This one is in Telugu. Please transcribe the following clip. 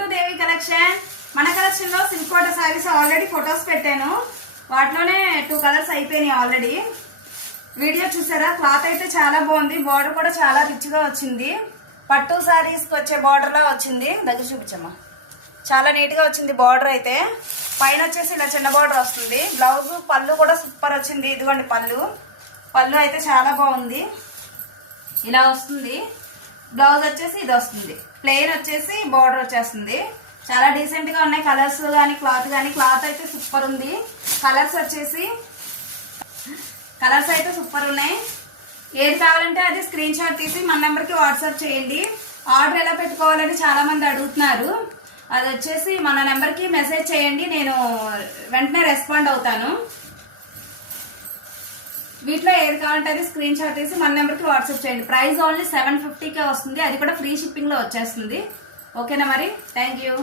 To Devi collection. మన కలెక్షన్ లో సిల్క్ కోట సారీస్ ఆల్రెడీ ఫొటోస్ పెట్టాను. వాటిలోనే 2 కలర్స్ అయిపోయినాయి ఆల్రెడీ. వీడియో చూసారా? క్లాత్ అయితే చాలా బాగుంది. బార్డర్ కూడా చాలా రిచ్ గా వచ్చింది. పట్టు సారీస్ కి వచ్చే బార్డర్ లా వచ్చింది. దగ్గర చూపించమ్మా. చాలా నీట్ గా వచ్చింది బార్డర్ అయితే. పైన వచ్చేసి ఇలా చిన్న బార్డర్ వస్తుంది. బ్లౌజ్ పళ్ళు కూడా సూపర్ వచ్చింది. ఇదిగోండి పళ్ళు అయితే చాలా బాగుంది. ఇలా వస్తుంది. బ్లౌజ్ వచ్చేసి ఇది వస్తుంది. ప్లెయిన్ వచ్చేసి బార్డర్ వచ్చేస్తుంది. చాలా డీసెంట్ గా ఉన్నాయి కలర్స్ కానీ క్లాత్ అయితే సూపర్ ఉంది. కలర్స్ అయితే సూపర్ ఉన్నాయి. ఏది కావాలంటే అది స్క్రీన్ షాట్ తీసి మన నెంబర్కి వాట్సాప్ చేయండి. ఆర్డర్ ఎలా పెట్టుకోవాలని చాలా మంది అడుగుతున్నారు. అది వచ్చేసి మన నెంబర్కి మెసేజ్ చేయండి. నేను వెంటనే రెస్పాండ్ అవుతాను. వీటిలో ఏది కావాలంటే అది స్క్రీన్ షాట్ తీసి మన నెంబర్కి వాట్సాప్ చేయండి. ప్రైస్ ఓన్లీ 750కే వస్తుంది. అది కూడా ఫ్రీ షిప్పింగ్ లో వచ్చేస్తుంది. ఓకేనా మరి? Thank you.